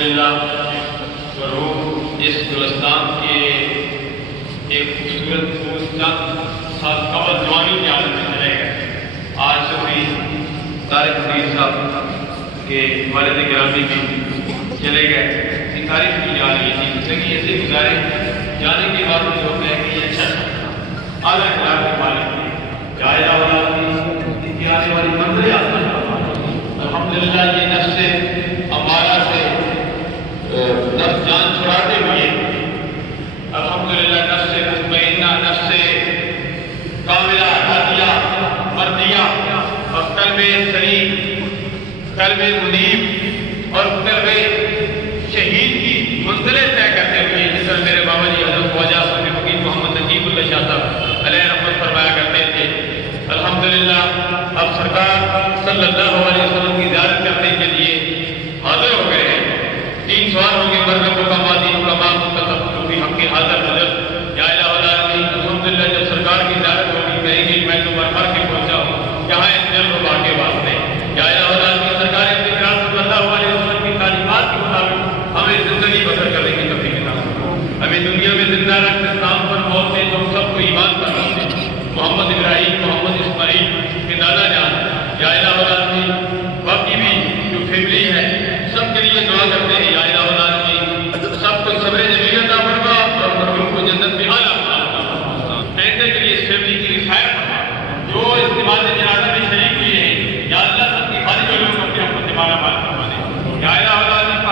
الحمدللہ ضرور اس گلستان کے ایک خوبصورت چند سال قبل جوانی کی حالت میں چلے گئے. آج شفیع طارق فرید صاحب کے والد گرامی بھی چلے گئے. یہ تاریخ کی جا رہی تھی زندگی ایسے گزارے جانے کے بعد جو ہے کہ یہ اچھا اعلیٰ اخلاق کے مالک کی جائے اولاد کی کی آنے والی منزلیں آسان الحمدللہ. یہ نفس امارہ سے نفس جان چھڑاتے ہوئے الحمدللہ نفس مطمئنہ نفس کاملہ ہادیہ مردیہ اور قلب سلیم قلب منیب اور قلب شہید کی منزلیں طے کرتے ہوئے جس طرح میرے بابا جی حضرت خواجہ صاحب فقیر محمد نجیب اللہ شاہ صاحب علیہ رحمت فرمایا کرتے تھے. الحمدللہ اب سرکار صلی اللہ علیہ وسلم کی زیارت کرنے کے لیے حاضر ہو گئے ہیں. 3 سوال ہوں گے مرغب و کمادی و کمام متصف بھی ہم کے حاضر حضرت یا الہ العالمین. الحمدللہ جب سرکار کی زیارت ہوگی کہیں گے میں تو مر کے پہنچا ہوں یہاں اس دل ربا کے واسطے یا الہ العالمین. سرکار اپنے کرام صلی اللہ علیہ وسلم کی تعلیمات کے مطابق ہمیں زندگی بسر کرنے کی توفیق عطا فرمائے. ہمیں دنیا میں زندہ رکھ اسلام پر موت دے تو ہم سب کو ایمان پر رکھ دے. محمد ابراہیم